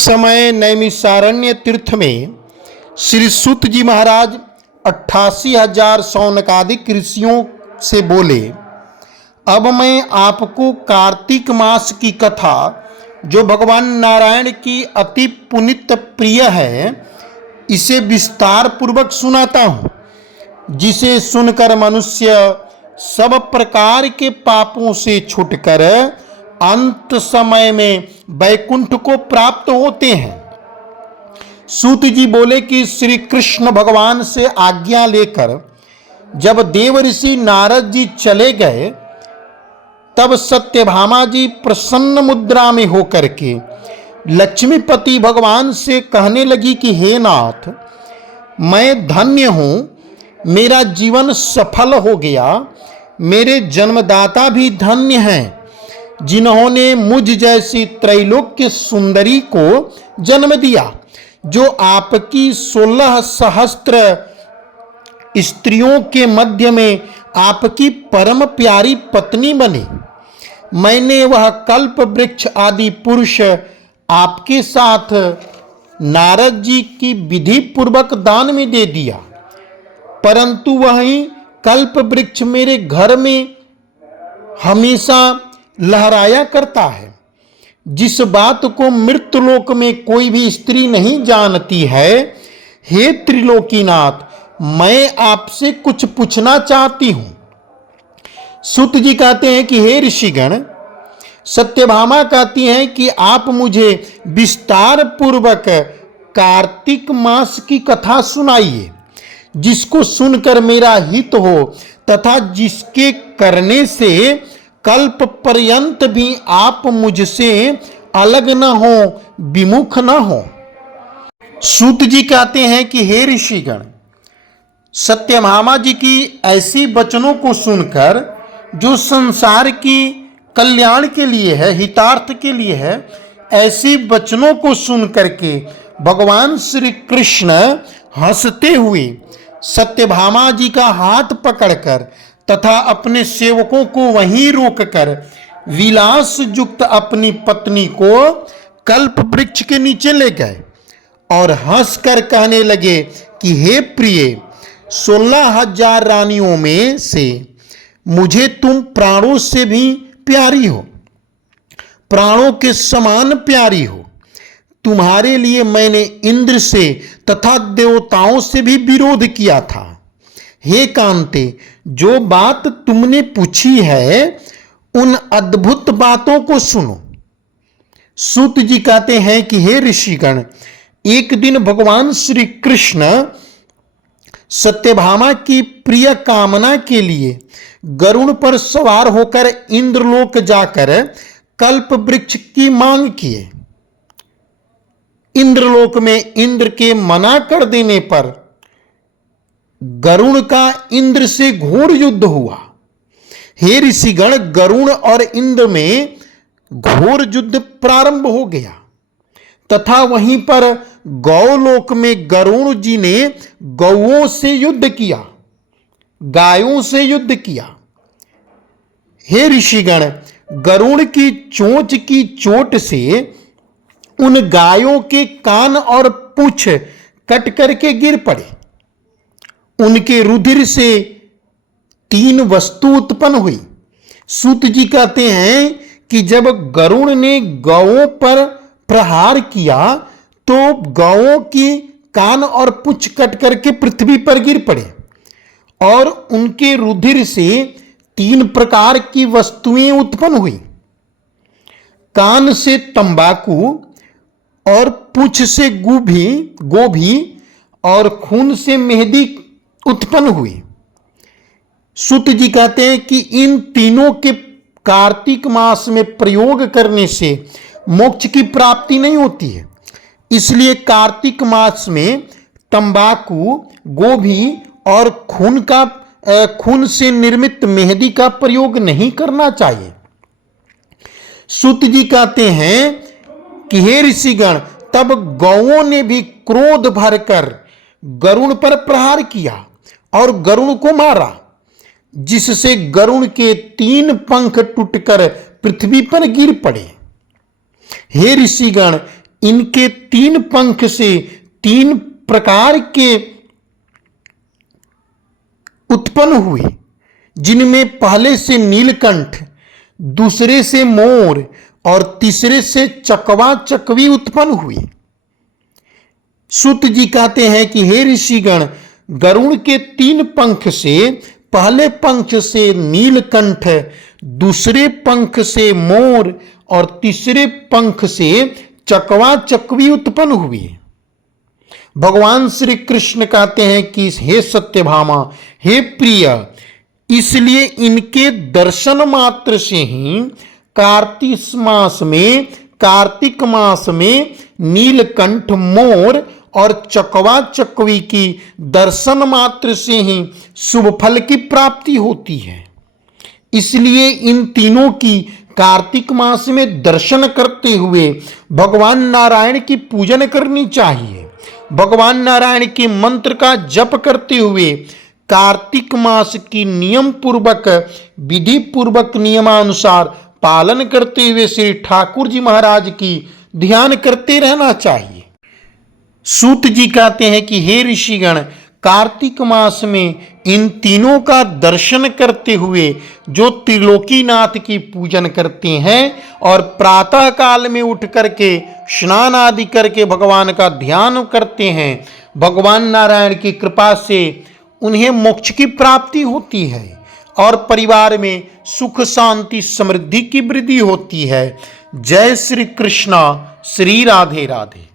समय नैमिषारण्य तीर्थ में श्री सूत जी महाराज 88,000 शौनकादिक ऋषियों से बोले, अब मैं आपको कार्तिक मास की कथा जो भगवान नारायण की अति पुनित प्रिय है, इसे विस्तार पूर्वक सुनाता हूँ, जिसे सुनकर मनुष्य सब प्रकार के पापों से छूटकर अंत समय में वैकुंठ को प्राप्त होते हैं। सूत जी बोले कि श्री कृष्ण भगवान से आज्ञा लेकर जब देव ऋषि नारद जी चले गए, तब सत्यभामा जी प्रसन्न मुद्रा में होकर के लक्ष्मीपति भगवान से कहने लगी कि हे नाथ, मैं धन्य हूँ, मेरा जीवन सफल हो गया। मेरे जन्मदाता भी धन्य हैं, जिन्होंने मुझ जैसी त्रैलोक्य सुंदरी को जन्म दिया, जो आपकी 16 सहस्त्र स्त्रियों के मध्य में आपकी परम प्यारी पत्नी बने। मैंने वह कल्प वृक्ष आदि पुरुष आपके साथ नारद जी की विधि पूर्वक दान में दे दिया, परंतु वही कल्प वृक्ष मेरे घर में हमेशा लहराया करता है। जिस बात को मृत्युलोक में कोई भी स्त्री नहीं जानती है, हे त्रिलोकीनाथ, मैं आपसे कुछ पूछना चाहती हूं। सूत जी कहते हैं कि हे ऋषिगण, सत्यभामा कहती हैं कि आप मुझे विस्तार पूर्वक कार्तिक मास की कथा सुनाइए, जिसको सुनकर मेरा हित हो तथा जिसके करने से कल्प पर्यंत भी आप मुझसे अलग न हो, विमुख न हो। सूत जी कहते हैं कि हे ऋषिगण, सत्यभामा जी की ऐसी वचनों को सुनकर जो संसार की कल्याण के लिए है, हितार्थ के लिए है, ऐसी वचनों को सुन करके भगवान श्री कृष्ण हंसते हुए सत्यभामा जी का हाथ पकड़कर तथा अपने सेवकों को वहीं रोककर विलास युक्त अपनी पत्नी को कल्प वृक्ष के नीचे ले गए और हंसकर कहने लगे कि हे प्रिय, 16,000 रानियों में से मुझे तुम प्राणों से भी प्यारी हो, प्राणों के समान प्यारी हो। तुम्हारे लिए मैंने इंद्र से तथा देवताओं से भी विरोध किया था। हे कांते, जो बात तुमने पूछी है, उन अद्भुत बातों को सुनो। सूत जी कहते हैं कि हे ऋषिगण, एक दिन भगवान श्री कृष्ण सत्यभामा की प्रिय कामना के लिए गरुड़ पर सवार होकर इंद्रलोक जाकर कल्प वृक्ष की मांग किए। इंद्रलोक में इंद्र के मना कर देने पर गरुड़ का इंद्र से घोर युद्ध हुआ। हे ऋषिगण, गरुड़ और इंद्र में घोर युद्ध प्रारंभ हो गया तथा वहीं पर गौलोक में गरुड़ जी ने गौओं से युद्ध किया, गायों से युद्ध किया। हे ऋषिगण, गरुड़ की चोंच की चोट से उन गायों के कान और पूंछ कट करके गिर पड़े। उनके रुधिर से 3 वस्तु उत्पन्न हुई। सूत जी कहते हैं कि जब गरुड़ ने गौओं पर प्रहार किया तो गौओं की कान और पूंछ कट करके पृथ्वी पर गिर पड़े और उनके रुधिर से 3 प्रकार की वस्तुएं उत्पन्न हुई। कान से तंबाकू और पूंछ से गोभी और खून से मेहंदी उत्पन्न हुई। सूत जी कहते हैं कि इन तीनों के कार्तिक मास में प्रयोग करने से मोक्ष की प्राप्ति नहीं होती है, इसलिए कार्तिक मास में तंबाकू, गोभी और खून से निर्मित मेहंदी का प्रयोग नहीं करना चाहिए। सूत जी कहते हैं कि हे ऋषिगण, तब गौओं ने भी क्रोध भरकर गरुड़ पर प्रहार किया और गरुड़ को मारा, जिससे गरुड़ के 3 पंख टूटकर पृथ्वी पर गिर पड़े। हे ऋषिगण, इनके 3 पंख से 3 प्रकार के उत्पन्न हुए, जिनमें पहले से नीलकंठ, दूसरे से मोर और तीसरे से चकवा चकवी उत्पन्न हुए। सूत जी कहते हैं कि हे ऋषिगण, गरुड़ के 3 पंख से, पहले पंख से नीलकंठ, दूसरे पंख से मोर और तीसरे पंख से चकवा चकवी उत्पन्न हुए। भगवान श्री कृष्ण कहते हैं कि हे सत्यभामा, हे प्रिय, इसलिए इनके दर्शन मात्र से ही कार्तिक मास में नीलकंठ, मोर और चकवा चकवी की दर्शन मात्र से ही शुभ फल की प्राप्ति होती है। इसलिए इन तीनों की कार्तिक मास में दर्शन करते हुए भगवान नारायण की पूजन करनी चाहिए। भगवान नारायण के मंत्र का जप करते हुए कार्तिक मास की नियम पूर्वक, विधि पूर्वक, नियमानुसार पालन करते हुए श्री ठाकुर जी महाराज की ध्यान करते रहना चाहिए। सूत जी कहते हैं कि हे ऋषिगण, कार्तिक मास में इन तीनों का दर्शन करते हुए जो त्रिलोकीनाथ की पूजन करते हैं और प्रातः काल में उठ करके स्नान आदि करके भगवान का ध्यान करते हैं, भगवान नारायण की कृपा से उन्हें मोक्ष की प्राप्ति होती है और परिवार में सुख शांति समृद्धि की वृद्धि होती है। जय श्री कृष्णा, श्री राधे राधे।